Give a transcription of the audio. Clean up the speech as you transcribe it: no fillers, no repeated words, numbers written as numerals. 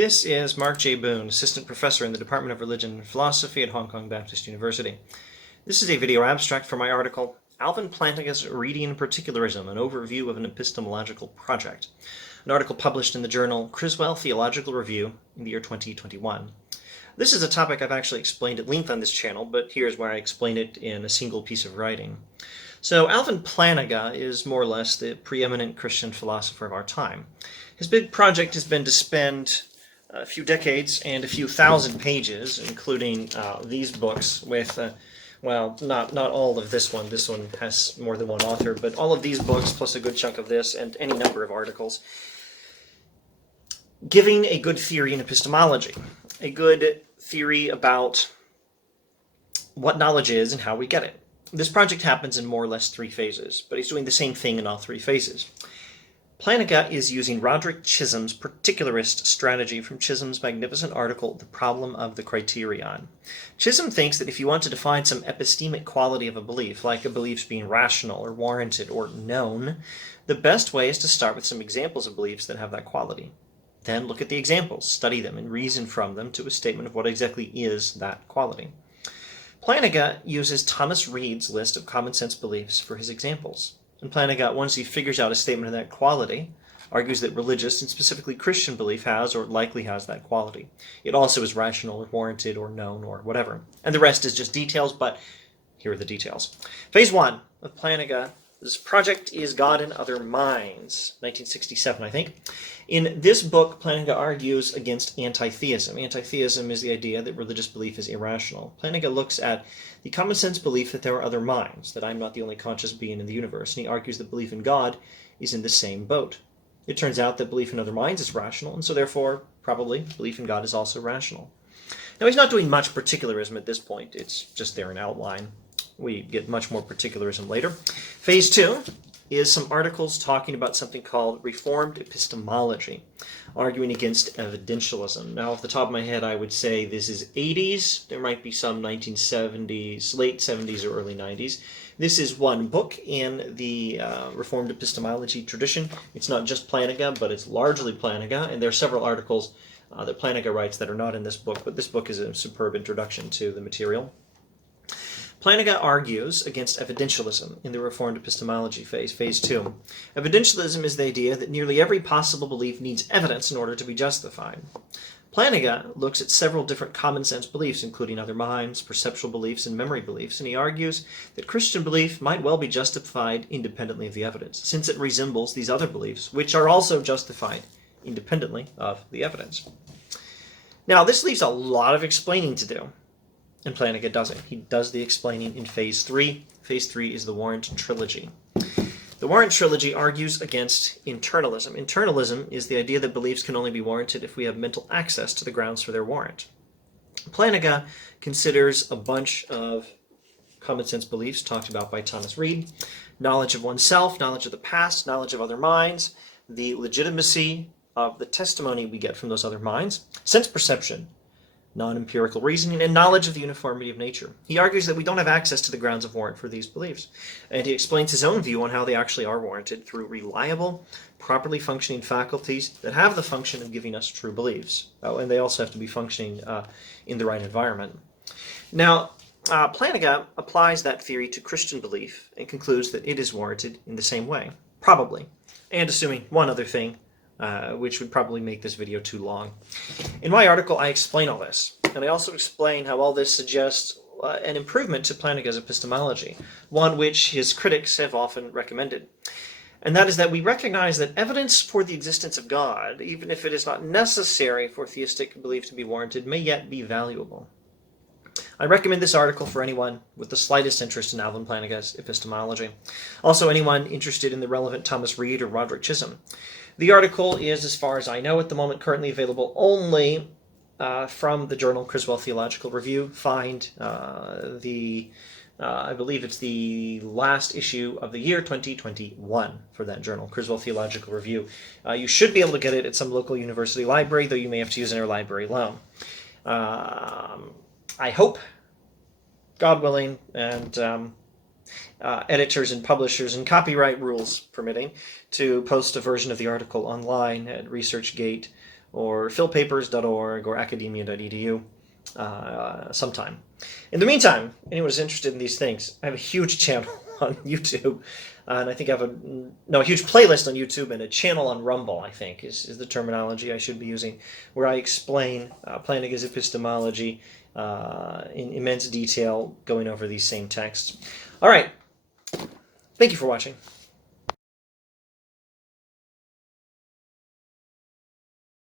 This is Mark J. Boone, Assistant Professor in the Department of Religion and Philosophy at Hong Kong Baptist University. This is a video abstract from my article, Alvin Plantinga's Reidian Particularism, an Overview of an Epistemological Project, an article published in the journal Criswell, Theological Review in the year 2021. This is a topic I've actually explained at length on this channel, but here's where I explain it in a single piece of writing. So Alvin Plantinga is more or less the preeminent Christian philosopher of our time. His big project has been to spend a few decades and a few thousand pages, including these books with, well, not all of this one. This one has more than one author, but all of these books plus a good chunk of this and any number of articles, giving a good theory in epistemology, a good theory about what knowledge is and how we get it. This project happens in more or less three phases, but he's doing the same thing in all three phases. Plantinga is using Roderick Chisholm's particularist strategy from Chisholm's magnificent article, The Problem of the Criterion. Chisholm thinks that if you want to define some epistemic quality of a belief, like a belief's being rational or warranted or known, the best way is to start with some examples of beliefs that have that quality. Then look at the examples, study them, and reason from them to a statement of what exactly is that quality. Plantinga uses Thomas Reid's list of common sense beliefs for his examples. And Plantinga, once he figures out a statement of that quality, argues that religious and specifically Christian belief has or likely has that quality. It also is rational or warranted or known or whatever. And the rest is just details, but here are the details. Phase 1 of Plantinga's project is God and Other Minds, 1967, I think. In this book, Plantinga argues against anti-theism. Anti-theism is the idea that religious belief is irrational. Plantinga looks at the common sense belief that there are other minds, that I'm not the only conscious being in the universe, and he argues that belief in God is in the same boat. It turns out that belief in other minds is rational, and so therefore, probably, belief in God is also rational. Now, he's not doing much particularism at this point. It's just there in outline. We get much more particularism later. Phase 2 is some articles talking about something called Reformed Epistemology, arguing against evidentialism. Now, off the top of my head, I would say this is 80s. There might be some 1970s, late 70s or early 90s. This is one book in the Reformed Epistemology tradition. It's not just Plantinga, but it's largely Plantinga, and there are several articles that Plantinga writes that are not in this book, but this book is a superb introduction to the material. Plantinga argues against evidentialism in the Reformed Epistemology phase, phase 2. Evidentialism is the idea that nearly every possible belief needs evidence in order to be justified. Plantinga looks at several different common sense beliefs, including other minds, perceptual beliefs, and memory beliefs, and he argues that Christian belief might well be justified independently of the evidence, since it resembles these other beliefs, which are also justified independently of the evidence. Now, this leaves a lot of explaining to do. And Plantinga does it. He does the explaining in phase 3. Phase 3 is the Warrant Trilogy. The Warrant Trilogy argues against internalism. Internalism is the idea that beliefs can only be warranted if we have mental access to the grounds for their warrant. Plantinga considers a bunch of common sense beliefs talked about by Thomas Reid: knowledge of oneself, knowledge of the past, knowledge of other minds, the legitimacy of the testimony we get from those other minds, sense perception, non-empirical reasoning, and knowledge of the uniformity of nature. He argues that we don't have access to the grounds of warrant for these beliefs, and he explains his own view on how they actually are warranted through reliable, properly functioning faculties that have the function of giving us true beliefs. Oh, and they also have to be functioning in the right environment. Now, Plantinga applies that theory to Christian belief and concludes that it is warranted in the same way, probably, and assuming one other thing, which would probably make this video too long. In my article, I explain all this, and I also explain how all this suggests an improvement to Plantinga's epistemology, one which his critics have often recommended. And that is that we recognize that evidence for the existence of God, even if it is not necessary for theistic belief to be warranted, may yet be valuable. I recommend this article for anyone with the slightest interest in Alvin Plantinga's epistemology. Also, anyone interested in the relevant Thomas Reid or Roderick Chisholm. The article is, as far as I know at the moment, currently available only from the journal Criswell Theological Review. Find I believe it's the last issue of the year 2021 for that journal, Criswell Theological Review. You should be able to get it at some local university library, though you may have to use an interlibrary loan. I hope, God willing, and editors and publishers and copyright rules permitting, to post a version of the article online at ResearchGate or philpapers.org or academia.edu sometime. In the meantime, anyone who's interested in these things, I have a huge channel on YouTube, and I think I have a huge playlist on YouTube and a channel on Rumble, I think, is the terminology I should be using, where I explain Plantinga's epistemology in immense detail, going over these same texts. All right. Thank you for watching.